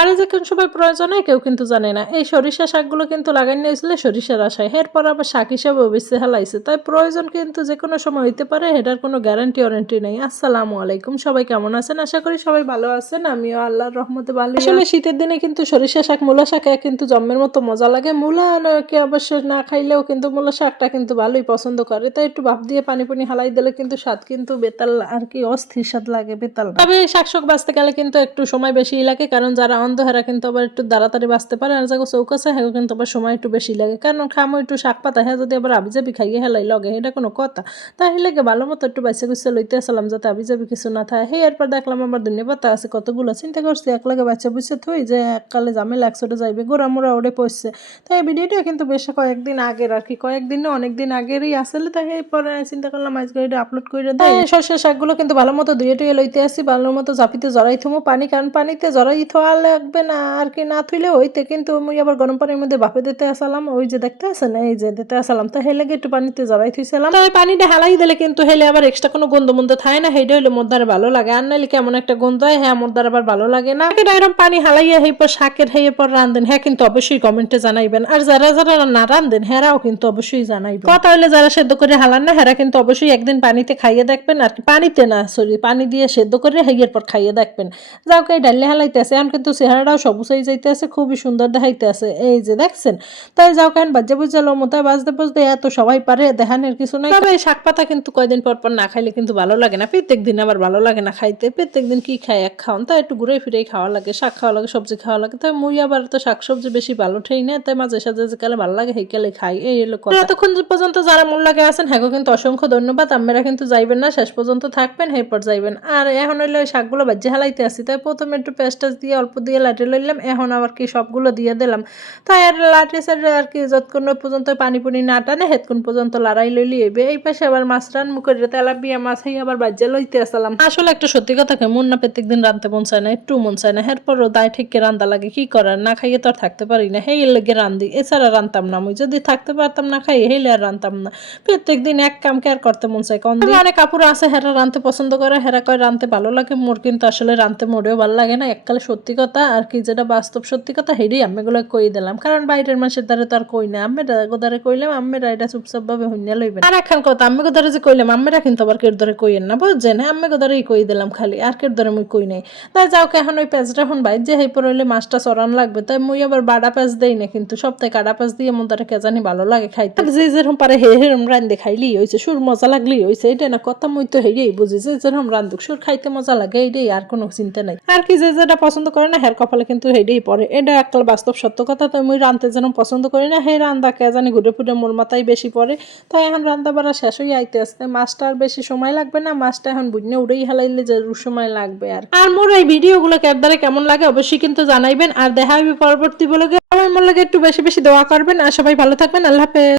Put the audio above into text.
আর যে কোন সময় প্রয়োজন হয় কেউ কিন্তু জানে না। এই সরিষা শাকগুলো কিন্তু লাগাই নিয়েছিল সরিষার আশায়। এরপর আবার শাক হিসাবে বেছে হেলাইছে। তাই প্রয়োজন কিন্তু যে কোনো সময় হইতে পারে এটার কোনো গ্যারান্টি ওয়ারেন্টি নেই। আসসালামু আলাইকুম। সবাই কেমন আছেন? আশা করি সবাই ভালো আছেন। আমিও আল্লাহর রহমতে ভালো আসলে শীতের দিনে কিন্তু সরিষা শাক, মূলা শাক কিন্তু জন্মের মতো মজা লাগে। মূলা কে অবশ্য না খাইলেও কিন্তু মূলা শাকটা কিন্তু ভালোই পছন্দ করে। তাই একটু ভাব দিয়ে পানি পানি হালাই দিলে কিন্তু স্বাদ কিন্তু বেতাল আর কি অস্থির স্বাদ লাগে, বেতাল তবে শাক শাক বাঁচতে গেলে কিন্তু একটু সময় বেশি লাগে, কারণ যারা অন্ধ হেরা কিন্তু আবার একটু তাড়াতাড়ি বাঁচতে পারে, আর যাকে চৌক আছে হ্যাঁ কিন্তু আবার সময় একটু বেশি লাগে। কারণ খামো একটু শাক পাতা হ্যাঁ যদি আবার আবি যাবি খাইয়ে হেলাই লগে, এটা কোনো কথা। তাই লাগে ভালো মতো একটু বাইসে গুছে লইতে আসলাম যাতে আবি যাবি কিছু না থাকে। হে এরপর দেখলাম আমার পাতা আছে কতগুলো, চিন্তা করছি এক লাগে বাচ্চা বুঝছে থই যে এককালে জামে একশোটা যাইবে, গোড়া মোড়া ওড়ে পড়ছে তাই ভিডিওটা কিন্তু বেশ কয়েকদিন আগের আর কি কয়েকদিন না অনেক দিন আগেরই আসলে, তাই এরপরে চিন্তা করলাম আজকে এটা আপলোড করে দেয় সর্ষে শাকগুলো কিন্তু ভালো মতো ধুয়ে লইতে আসি, ভালো মতো জাপিতে জড়াই থমো পানি, কারণ পানিতে জড়াই থোয়া লাগবে না, আর কি না থইলে হইতে, কিন্তু মুই আবার গরম পানির মধ্যে বাপে দিতে আসালাম, ওই যে দেখতে আছেন, এই যে দিতে আসালাম, তো হেলে একটু পানিতে জড়াই থইছিলাম। তো ওই পানিটা হালাই দিলে কিন্তু হেলে আবার এক্সট্রা কোনো গন্ধ মন্ধ থাকে না হেইটা হইলে মোর দ্বারা ভালো লাগে, আর নাইলে কেমন একটা গন্ধ হয় হ্যাঁ মোর দ্বারা আবার ভালো লাগে না। এটা এরকম পানি হালাইয়া হেই পর শাকের হেই পর রান্ধেন হ্যাঁ কিন্তু অবশ্যই কমেন্টে জানাইবেন। আর যারা যারা না রান্ধেন হেরাও কিন্তু অবশ্যই জানাইবেন। কথা হইলে যারা সেদ্ধ করে হালান না, হেরা কিন্তু অবশ্যই একদিন পানিতে খাইয়ে দেখবেন, আর পানিতে না সরি পানি দিয়ে সেদ্ধ করে হেইয়ের পর খাইয়ে দেখবেন। যাও কে ডালে হালাইতে আছে এখন কিন্তু চেহারাটাও সবুজ হয়ে যাইতে আছে খুবই সুন্দর দেখাইতে আছে এই যে দেখছেন, তাই যাও কেন বাজে বুঝালো মোতায় বাজতে বুঝতে এত সবাই পারে, দেখানোর কিছু নাই। তবে শাক পাতা কিন্তু কয়দিন পর পর না খাইলে কিন্তু ভালো লাগে না। প্রত্যেক দিন আবার ভালো লাগে না খাইতে। প্রত্যেক দিন কি খাই, এক খাওয়ান। তাই একটু ঘুরে ফিরেই খাওয়া লাগে, শাক খাওয়া লাগে, সবজি খাওয়া লাগে। তাই মুই আবার তো শাক সবজি বেশি ভালো ঠেই না, তাই মাঝে সাঝে যে কালে ভালো লাগে, সেই কালে খাই। এই এলো এতক্ষণ পর্যন্ত যারা মূল লাগে আছেন হ্যাঁ কিন্তু অসংখ্য ধন্যবাদ। আপনারা কিন্তু যাইবেন না, শেষ পর্যন্ত থাকবেন, এরপর যাইবেন। আর এখন হইলে শাকগুলো বাজ্যে হালাইতে আসি। তাই প্রথমে একটু পেঁয়াজ টেস্ট দিয়ে অল্প দিয়ে লাটে লইলাম, এখন আবার কি সবগুলো দিয়ে দিলাম। তাই আর লাটে সাইডে আর কি যতক্ষণ পর্যন্ত পানি পুনি না টানে হেতক্ষণ পর্যন্ত লড়াই লইলি এবে। এই পাশে আবার মাছ রান মুখের তেলাপিয়া মাছ হয়ে আবার বাজ্যে লইতে আসলাম। আসলে একটা সত্যি কথা কে মন না প্রত্যেক দিন রানতে মন চায় না, একটু মন চায় না। এরপরও দায় ঠিককে রান্দা লাগে, কি করার? না খাইয়ে তো আর থাকতে পারি না। হেই লেগে রান্ধি এছাড়া রানতাম না আমি। যদি থাকতে পারতাম না খাই হেলে আর রানতাম না। প্রত্যেক দিন এক কাম কে আর করতে মন চায় কম অনেক কাপড় আছে, হেরা রানতে পছন্দ করে, হেরা কয় রানতে ভালো লাগে, মোর কিন্তু আসলে রানতে মোড়েও ভালো লাগে না। এককালে সত্যি কথা আর কি যেটা বাস্তব সত্যি কথা, হেডেই আমি এগুলো কই দিলাম। কারণ বাইরের মানুষের দ্বারা তো আর কই না। আম্মেরা গোদারে কইলাম, আম্মেরা এটা চুপচাপ ভাবে হইনা লইবেন আর একখান কথা আম্মে গোদারে যে কইলাম, আম্মেরা কিন্তু আবার কের ধরে কইয়েন না, বুঝছেন? আম্মে গোদারেই কই দিলাম খালি, আর কের ধরে মুই কই নাই। তাই যাও এখন ওই পেঁচটা এখন বাইর যে হেই হইলে মাছটা চড়ান লাগবে। তাই মুই আবার বাড়া পেঁচ দেই না কিন্তু, সপ্তাহে কাটা পেঁচ দিয়ে মন তারা কে জানি ভালো লাগে খাইতে। যে যেরকম পারে হে হেরম রান্ধে খাইলি হয়েছে সুর মজা লাগলি হয়েছে এটা না কথা মুই তো হেরেই বুঝি। যে যেরকম রান্ধুক সুর খাইতে মজা লাগে, এইটাই আর কোনো চিন্তা নাই। আর কি যে যেটা পছন্দ করে না হের কপালে কিন্তু হেডেই পড়ে। এটা এককাল বাস্তব সত্য কথা, তো মুই রান্ধতে যেন পছন্দ করি না, হে রান্দা, কে জানি ঘুরে ফুটে মোর মাথায় বেশি পড়ে। তাই এখন রান্দা বাড়া শেষ হয়ে আইতে আসতে, মাছটা বেশি সময় লাগবে না, মাছটা এখন বুঝনে উড়েই হেলাইলে যে সময় লাগবে আর। আর মোর এই ভিডিওগুলো ক্যাবদারে কেমন লাগে অবশ্যই কিন্তু জানাইবেন, আর দেখা হবে পরবর্তী বলে আমার মনে লাগে একটু বেশি বেশি দোয়া করবেন, আর সবাই ভালো থাকবেন, আল্লাহ হাফেজ।